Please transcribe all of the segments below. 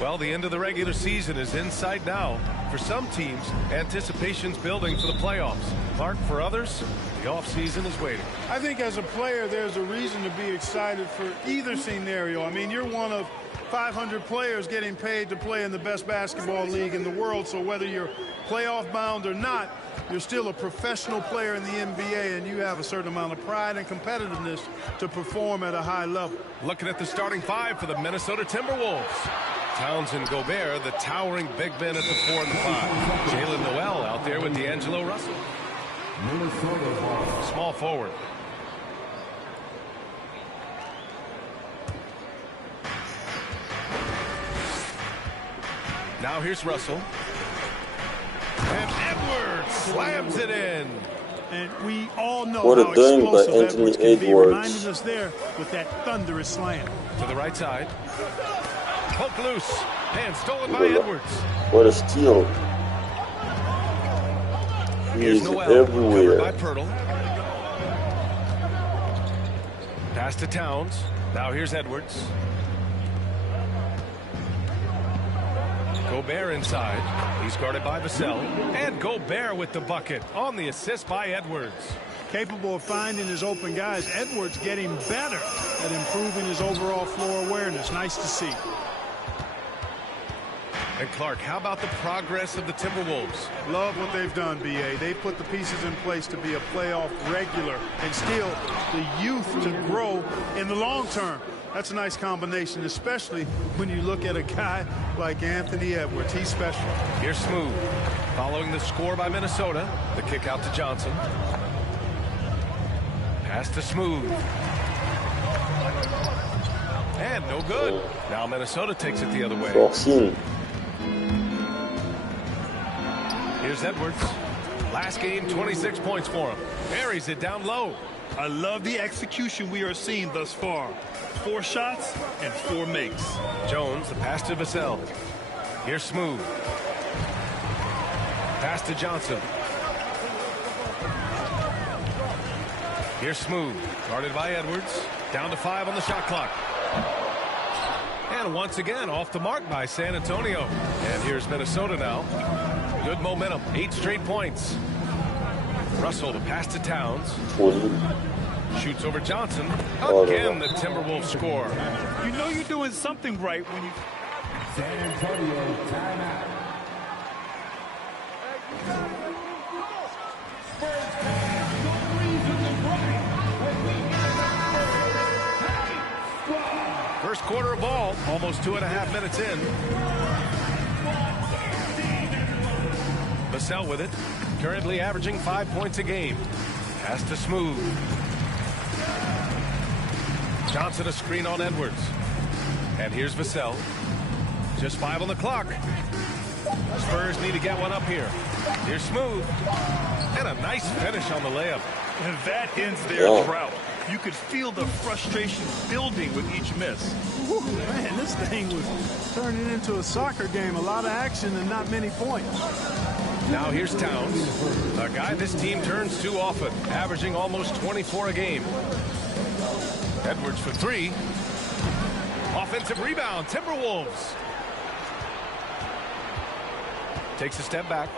Well, the end of the regular season is in sight now. For some teams, anticipation's building for the playoffs. Clark, for others, the offseason is waiting. I think as a player, there's a reason to be excited for either scenario. I mean, you're one of 500 players getting paid to play in the best basketball league in the world, so whether you're playoff bound or not, you're still a professional player in the NBA, and you have a certain amount of pride and competitiveness to perform at a high level. Looking at the starting five for the Minnesota Timberwolves. Towns and Gobert, the towering big men at the 4 and 5. Jalen Noel out there with D'Angelo Russell. Small forward. Now here's Russell. And Edwards slams it in. And we all know What a how dunk by explosive Anthony Edwards can be, Edwards. reminding us there with that thunderous slam. To the right side. Poke loose. And stolen by Edwards. What a steal. He Here's is Noel, everywhere. covered by Pirtle. Pass to Towns. Now here's Edwards. Gobert inside. He's guarded by Vassell. And Gobert with the bucket on the assist by Edwards. Capable of finding his open guys. Edwards getting better at improving his overall floor awareness. Nice to see. And Clark, how about the progress of the Timberwolves? Love what they've done, B.A. They put the pieces in place to be a playoff regular and still the youth to grow in the long term. That's a nice combination, especially when you look at a guy like Anthony Edwards. He's special. Here's Smooth. Following the score by Minnesota. The kick out to Johnson. Pass to Smooth. And no good. Now Minnesota takes it the other way. Here's Edwards. Last game, 26 points for him. Buries it down low. I love the execution we are seeing thus far. 4 shots and 4 makes. Jones, the pass to Vassell. Here's Smooth. Pass to Johnson. Here's Smooth. Guarded by Edwards. Down to 5 on the shot clock. And once again, off the mark by San Antonio. And here's Minnesota now. Good momentum. 8 straight points. Russell, the pass to Towns. Shoots over Johnson. Again, the Timberwolves score. You know you're doing something right when you... San Antonio timeout. First quarter of ball, almost 2.5 minutes in. Vassell with it, currently averaging 5 points a game. Pass to Smooth. Johnson a screen on Edwards. And here's Vassell. Just 5 on the clock. Spurs need to get one up here. Here's Smooth. And a nice finish on the layup. And that ends their drought. You could feel the frustration building with each miss. Whew, man, this thing was turning into a soccer game. A lot of action and not many points. Now here's Towns, a guy this team turns to often, averaging almost 24 a game. Edwards for 3. Offensive rebound, Timberwolves. Takes a step back.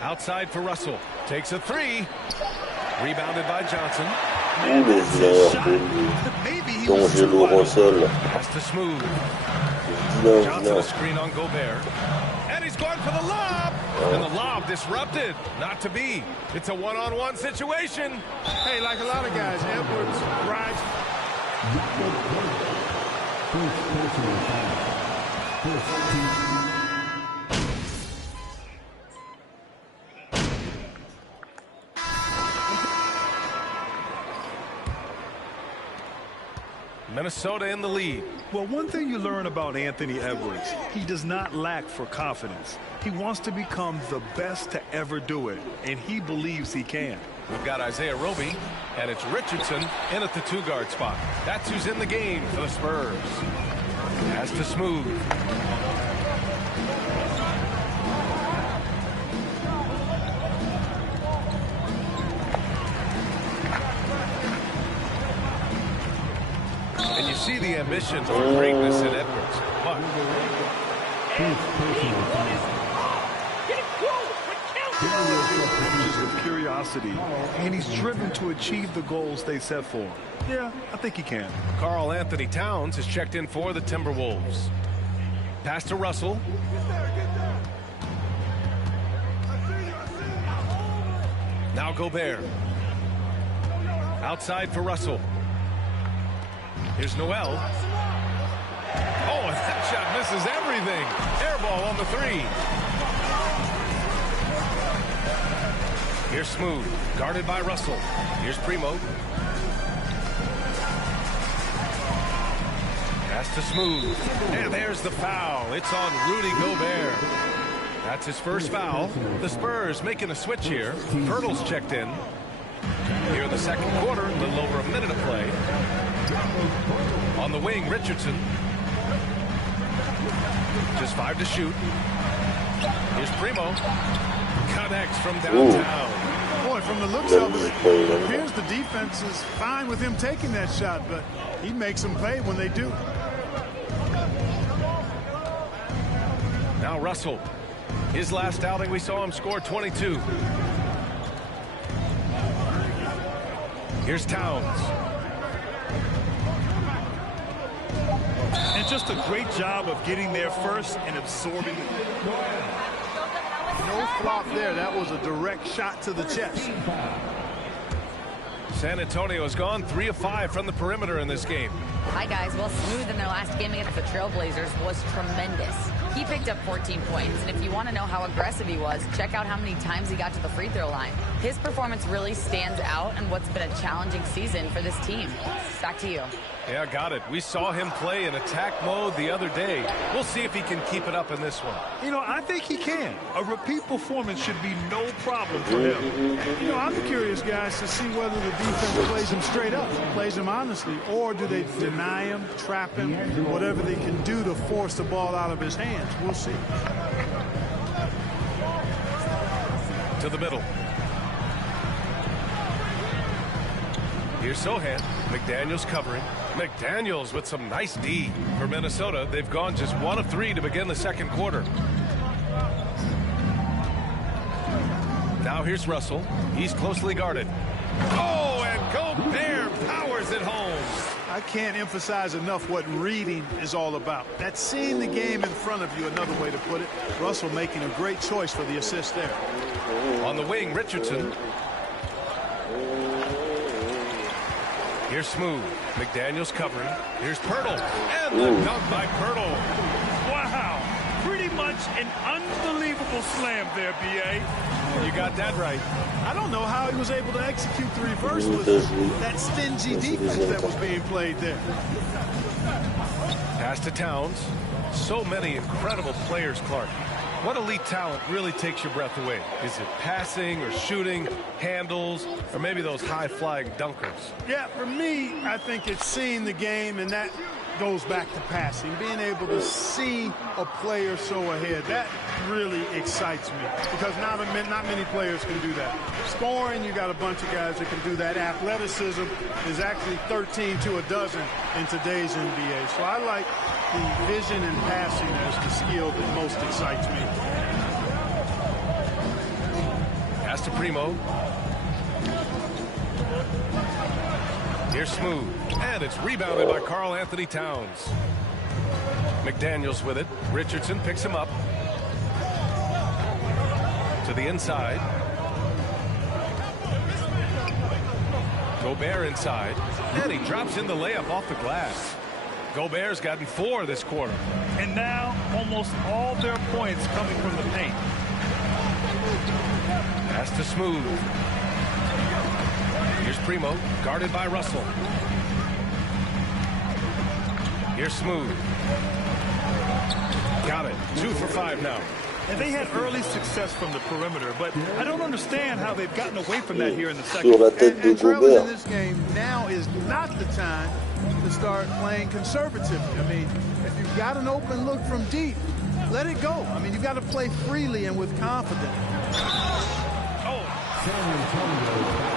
Outside for Russell. Takes a 3. Rebounded by Johnson. Maybe he was Pass to Smooth. Johnson a screen on Gobert. And he's going for the lob. And the lob disrupted. Not to be. It's a one-on-one situation. Hey, like a lot of guys, Edwards rides. Minnesota in the lead. Well, one thing you learn about Anthony Edwards, he does not lack for confidence. He wants to become the best to ever do it, and he believes he can. We've got Isaiah Roby, and it's Richardson in at the 2-guard spot. That's who's in the game for the Spurs. Pass to Smooth. see the ambition for greatness in Edwards. But Just with curiosity, and he's driven to achieve the goals they set for him. Yeah, I think he can. Karl Anthony Towns has checked in for the Timberwolves. Pass to Russell. Now Gobert. Outside for Russell. Here's Noel. Oh, and that shot misses everything. Air ball on the three. Here's Smooth, guarded by Russell. Here's Primo. Pass to Smooth. And there's the foul. It's on Rudy Gobert. That's his first foul. The Spurs making a switch here. Pirtle's checked in. Here in the second quarter, a little over a minute of play. On the wing, Richardson. Just 5 to shoot. Here's Primo. Connects from downtown. Boy, from the looks of it, it appears the defense is fine with him taking that shot, but he makes them pay when they do. Now Russell. His last outing, we saw him score 22. Here's Towns. And just a great job of getting there first and absorbing it. No flop there. That was a direct shot to the chest. San Antonio has gone 3 of 5 from the perimeter in this game. Hi, guys. Well, Smooth in their last game against the Trailblazers was tremendous. He picked up 14 points, and if you want to know how aggressive he was, check out how many times he got to the free throw line. His performance really stands out in what's been a challenging season for this team. Back to you. Yeah, got it. We saw him play in attack mode the other day. We'll see if he can keep it up in this one. You know, I think he can. A repeat performance should be no problem for him. You know, I'm curious, guys, to see whether the defense plays him straight up, plays him honestly, or do they deny him, trap him, whatever they can do to force the ball out of his hands. We'll see. To the middle. Here's Sohan. McDaniels covering. McDaniels with some nice D. For Minnesota, they've gone just 1 of 3 to begin the second quarter. Now here's Russell. He's closely guarded. Oh, and Gobert powers it home. I can't emphasize enough what reading is all about. That's seeing the game in front of you, another way to put it. Russell making a great choice for the assist there. On the wing, Richardson. Here's Smooth. McDaniels covering. Here's Pirtle. And the dunk by Pirtle. Wow. Pretty much an unbelievable slam there, B.A. You got that right. I don't know how he was able to execute the reverse with that stingy defense that was being played there. Pass to Towns. So many incredible players, Clark. What elite talent really takes your breath away? Is it passing or shooting, handles, or maybe those high-flying dunkers? Yeah, for me, I think it's seeing the game, and that goes back to passing. Being able to see a player so ahead, that really excites me because not many players can do that. Scoring, you got a bunch of guys that can do that. Athleticism is actually 13 to a dozen in today's NBA. So I like the vision and passing as the skill that most excites me. Pass to Primo. Here's Smooth. And it's rebounded by Karl Anthony Towns. McDaniels with it. Richardson picks him up. To the inside. Gobert inside. And he drops in the layup off the glass. Gobert's gotten 4 this quarter. And now almost all their points coming from the paint. Pass to Smooth. Here's Primo, guarded by Russell. Here's Smooth. Got it. 2 for 5 now. And they had early success from the perimeter, but I don't understand how they've gotten away from that here in the second. And Travis, in this game, now is not the time to start playing conservatively. I mean, if you've got an open look from deep, let it go. I mean, you've got to play freely and with confidence. Oh. San Antonio.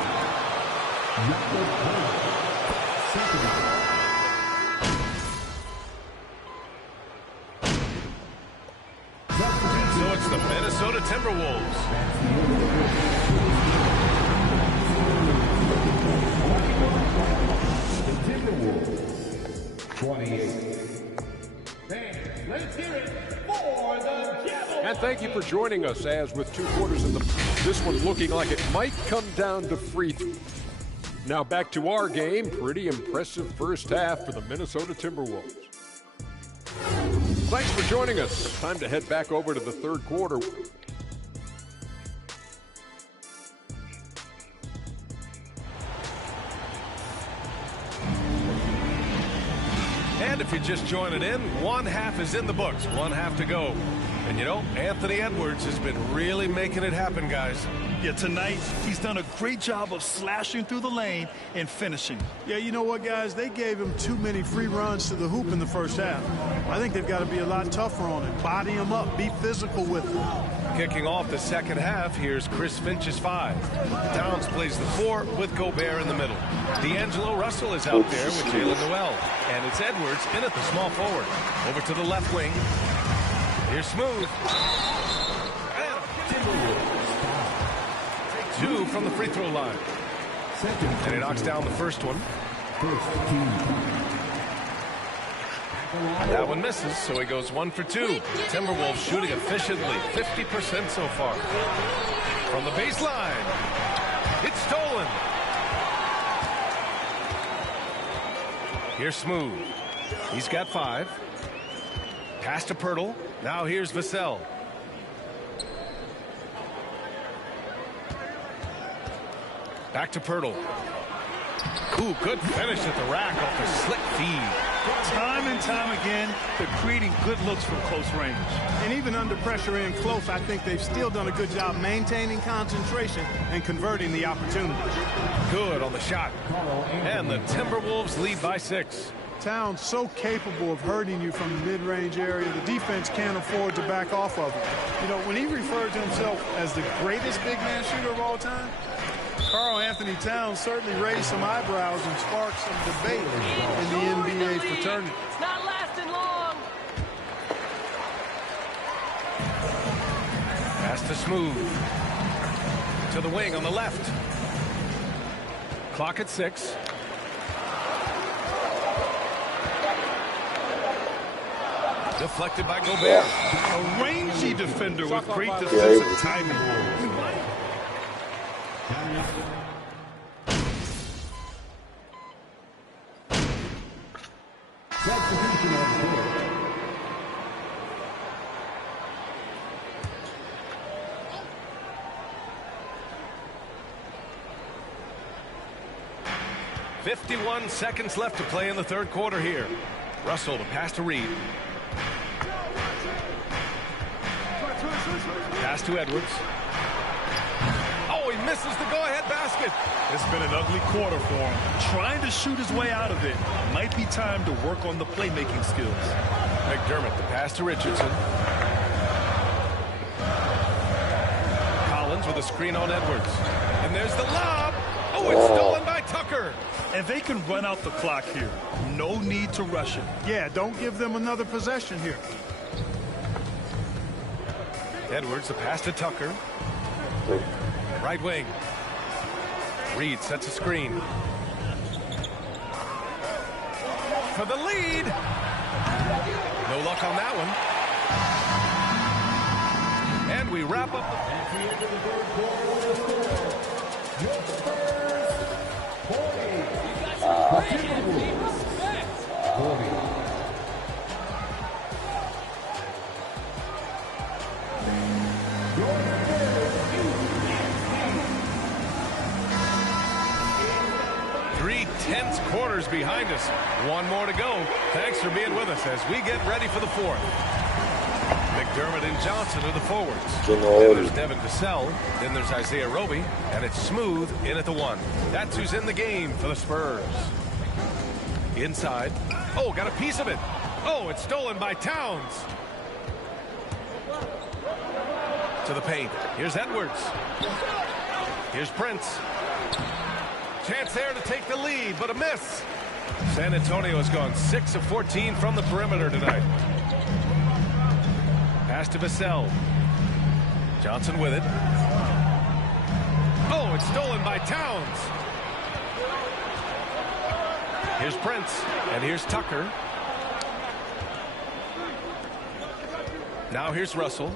it's the Minnesota Timberwolves. The Timberwolves, 28. Let's hear it for the Devils. And thank you for joining us as with 2 quarters in this one looking like it might come down to free throw. Now back to our game. Pretty impressive first half for the Minnesota Timberwolves. Thanks for joining us. Time to head back over to the third quarter. And if you're just joining in, one half is in the books, one half to go. And you know, Anthony Edwards has been really making it happen, guys. Yeah, tonight he's done a great job of slashing through the lane and finishing. Yeah, you know what, guys? They gave him too many free runs to the hoop in the first half. I think they've got to be a lot tougher on him. Body him up. Be physical with him. Kicking off the second half, here's Chris Finch's 5. Towns plays the 4 with Gobert in the middle. D'Angelo Russell is out there with Jalen Noel. And it's Edwards in at the small forward. Over to the left wing. Here's Smooth. Take 2 from the free throw line. And he knocks down the first one. That one misses, so he goes 1 for 2. Timberwolves shooting efficiently, 50% so far. From the baseline, it's stolen. Here's Smooth. He's got 5. Pass to Pirtle. Now here's Vassell. Back to Pirtle. Ooh, good finish at the rack off the slick feed. Time and time again, they're creating good looks from close range. And even under pressure in close, I think they've still done a good job maintaining concentration and converting the opportunities. Good on the shot. And the Timberwolves lead by 6. Towns so capable of hurting you from the mid-range area. The defense can't afford to back off of him. You know, when he referred to himself as the greatest big man shooter of all time, Karl Anthony Towns certainly raised some eyebrows and sparked some debate in the NBA fraternity. It's not lasting long. Pass to Smooth. To the wing on the left. Clock at 6. Deflected by Gobert. A rangy defender with great defensive timing. Substitution on the court. .51 seconds left to play in the third quarter here. Russell to pass to Reed. Pass to Edwards. Oh, he misses the go-ahead basket. It's been an ugly quarter for him. Trying to shoot his way out of it. Might be time to work on the playmaking skills. McDermott the pass to Richardson. Collins with a screen on Edwards. And there's the lob. Oh, it's stolen by Tucker. And they can run out the clock here. No need to rush it. Yeah, don't give them another possession here. Edwards the pass to Tucker. Right wing. Reed sets a screen. For the lead. No luck on that one. And we wrap up. At the end of the third quarter, your first 40. Timberwolves, 40. 3 tense quarters behind us. One more to go. Thanks for being with us as we get ready for the fourth. McDermott and Johnson are the forwards. Then there's Devin Vassell. Then there's Isaiah Roby. And it's Smooth in at the 1. That's who's in the game for the Spurs. Inside. Oh, got a piece of it. Oh, it's stolen by Towns. To the paint. Here's Edwards. Here's Prince. Chance there to take the lead, but a miss. San Antonio has gone 6 of 14 from the perimeter tonight. Pass to Vassell. Johnson with it. Oh, it's stolen by Towns. Here's Prince, and here's Tucker. Now here's Russell.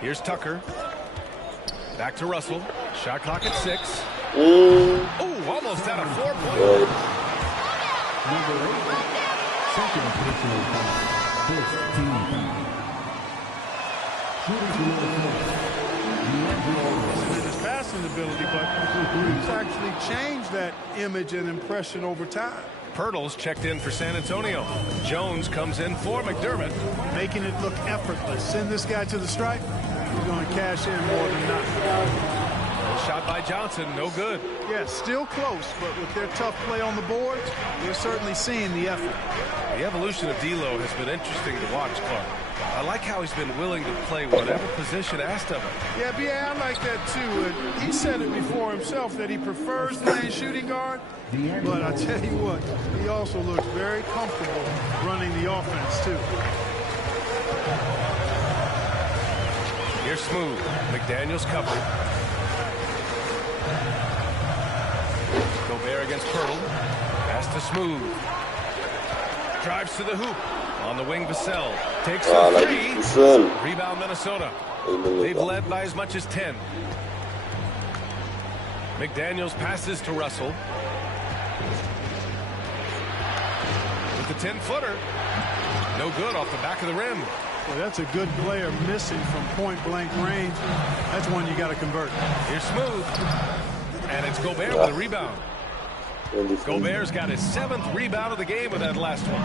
Here's Tucker. Back to Russell. Shot clock at 6. Oh, almost had a 4-point. Second personal foul. First team foul. His passing ability, but he's actually changed that image and impression over time. Pirtle's checked in for San Antonio. Jones comes in for McDermott. Making it look effortless. Send this guy to the stripe. He's going to cash in more than not. Shot by Johnson, no good. Yeah, still close, but with their tough play on the boards, we're certainly seeing the effort. The evolution of D'Lo has been interesting to watch, Clark. I like how he's been willing to play whatever position asked of him. Yeah, I like that too. He said it before himself that he prefers playing shooting guard, but I tell you what, he also looks very comfortable running the offense too. Here's Smooth. McDaniels covered. Gobert against Pirtle. Pass to Smooth. Drives to the hoop. On the wing, Vassell. Takes a three. Rebound, Minnesota. They've led by as much as 10. McDaniels passes to Russell. With the 10-footer. No good off the back of the rim. Well, that's a good player missing from point-blank range. That's one you got to convert. Here's Smooth. And it's Gobert with a rebound. Gobert's got his 7th rebound of the game with that last one.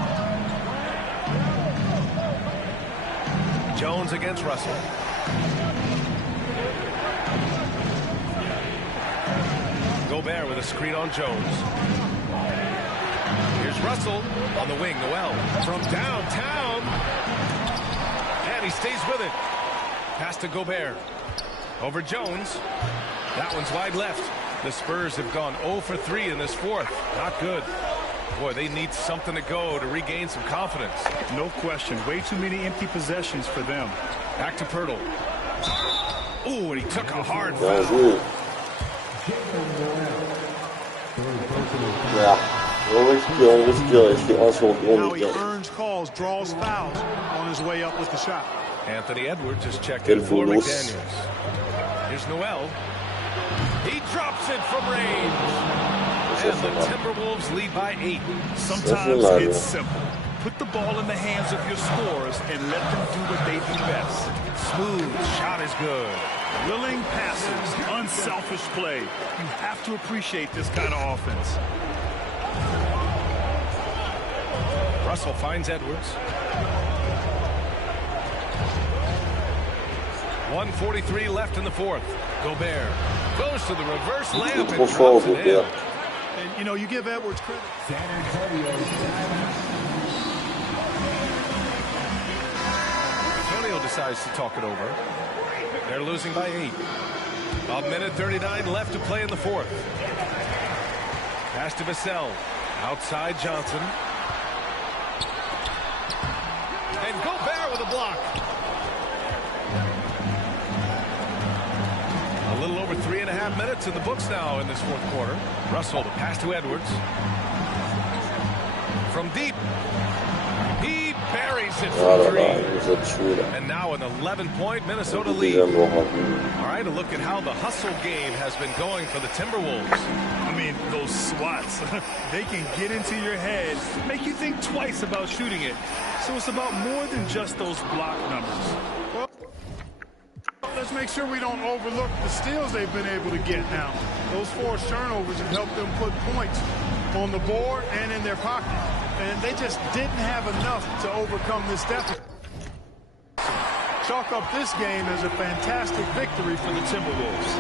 Jones against Russell. Gobert with a screen on Jones. Here's Russell on the wing. Noel from downtown. And he stays with it. Pass to Gobert. Over Jones. That one's wide left. The Spurs have gone 0 for 3 in this fourth. Not good. Boy, they need something to go to regain some confidence. No question. Way too many empty possessions for them. Back to Pirtle. Ooh, and he took a hard foul. Now he earns calls, draws fouls on his way up with the shot. Anthony Edwards has checked in for McDaniels. Here's Noel. He drops it from range. And the Timberwolves lead by 8. Sometimes it's simple. Put the ball in the hands of your scorers and let them do what they do best. Smooth shot is good. Willing passes, unselfish play. You have to appreciate this kind of offense. Russell finds Edwards. 1:43 left in the fourth. Gobert goes to the reverse layup and drops it in. And, you know, you give Edwards credit. San Antonio. Antonio decides to talk it over. They're losing by 8. 1:39 left to play in the fourth. Pass to Vassell. Outside Johnson. And Gobert with a block. A little over 3.5 minutes in the books now in this fourth quarter. Russell, the pass to Edwards. From deep. He buries it from 3. And now an 11-point Minnesota lead. All right, a look at how the hustle game has been going for the Timberwolves. I mean, those swats, they can get into your head, make you think twice about shooting it. So it's about more than just those block numbers. Well, let's make sure we don't overlook the steals they've been able to get now. Those forced turnovers have helped them put points on the board and in their pocket. And they just didn't have enough to overcome this deficit. Chalk up this game as a fantastic victory for the Timberwolves.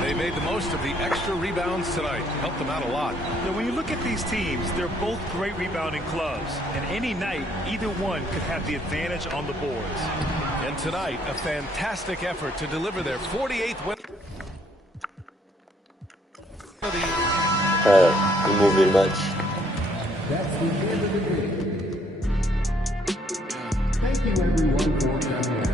They made the most of the extra rebounds tonight. Helped them out a lot. Now, when you look at these teams, they're both great rebounding clubs. And any night, either one could have the advantage on the boards. And tonight, a fantastic effort to deliver their 48th win. Moving match. That's the end of the game. Thank you everyone for coming out.